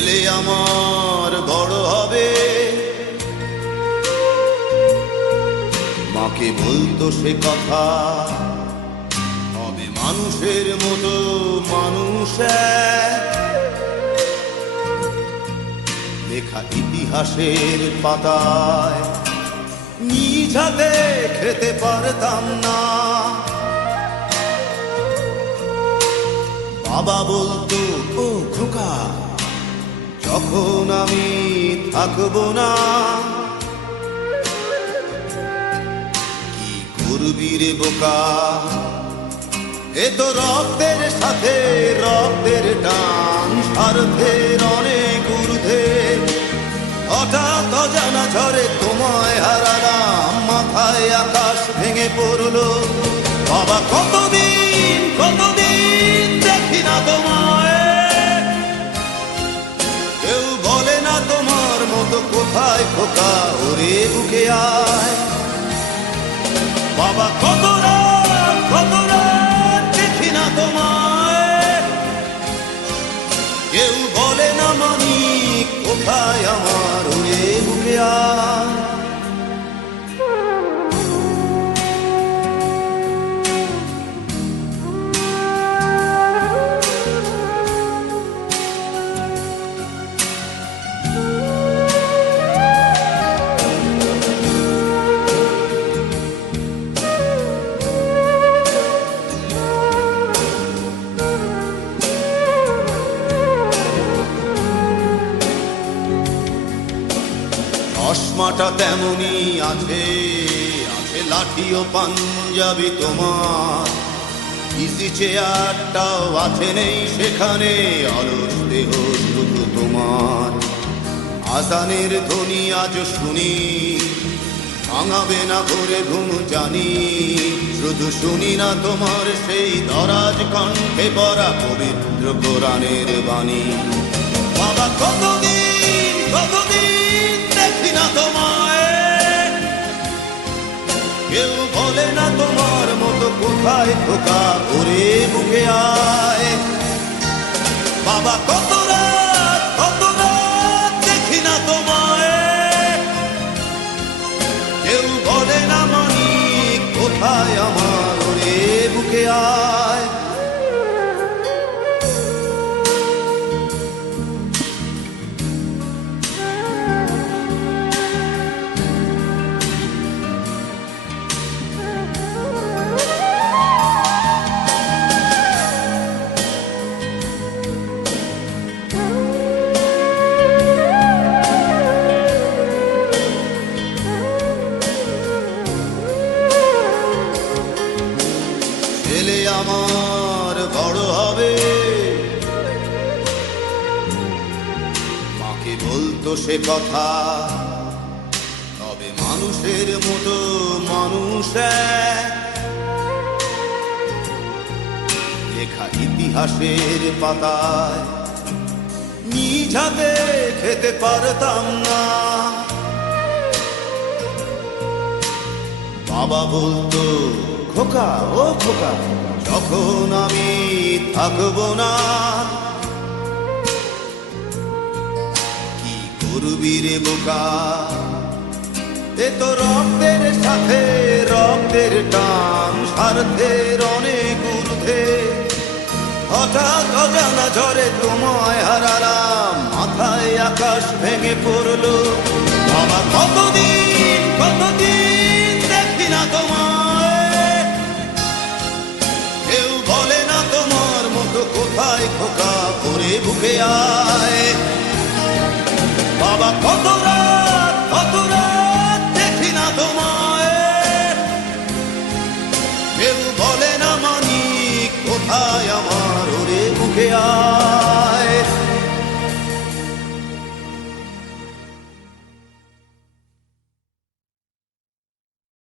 ছেলে আমার বড় হবে, মাকে বলতো সে কথা, হবে মানুষের মতো মানুষ এক। লেখা ইতিহাসের পাতায় নিজ হাতে খেতে পারতাম না। বাবা বলতো, ও খোকা, যখন আমি থাকবো না, কি করবি রে বোকা, এ তো রক্তের সাথে রক্তের টান, স্বার্থের অনেক ঊর্ধ্বে। হঠাৎ অজানা ঝড়ে তোমায় হারালাম, মাথায় আকাশ ভেঙে পড়লো। বাবা কতদিন কতদিন দেখি না তোমায়, কেউ বলে না তোমার মতো কোথায় খোকা, ওরে বুকে আয়। বাবা কত রাত দেখি না তোমায়, কেউ বলে না মানি কোথায় আমার, ওরে বুকে আয়। চশমাটা তেমনি আছে, আছে লাঠি ও পাঞ্জাবি তোমার, ইজি চেয়ারটাও আছে নেই সেখানে, অলস দেহ শুধু তোমার। আজানের ধ্বনি আজ শুনি, ভাঙাবে না ভোরে ঘুম জানি, শুধু শুনি না তোমার সেই দরাজ কণ্ঠে পড়া পবিত্র কোরআনের বাণী। বাবা কতদিন কতদিন দেখি না তোমায়, কেউ বলে না তোমার মতো কোথায় খোকা, ওরে বুকে আয়। বাবা কত রাত দেখি না তোমায়, কেউ বলে না মানি কোথায় আমার, ওরে বুকে আয়। ছেলে আমার বড় হবে, মাকে বলতো সে কথা, তবে মানুষের মতো মানুষ এক। লেখা ইতিহাসের পাতায় নিজ হাতে খেতে পারতাম না। বাবা বলতো, খোকা ও খোকা, যখন আমি থাকবো না, কি করবি রে বোকা, এ তো রক্তের সাথে রক্তের টান, স্বার্থের অনেক ঊর্ধ্বে। হঠাৎ অজানা ঝড়ে তোমায় হারালাম, মাথায় আকাশ ভেঙে পড়লো। বাবা কতদিন কতদিন দেখি না তোমায়, কেউ বলে না তোমার মতো কোথায় খোকা, ওরে বুকে আয়। বাবা কত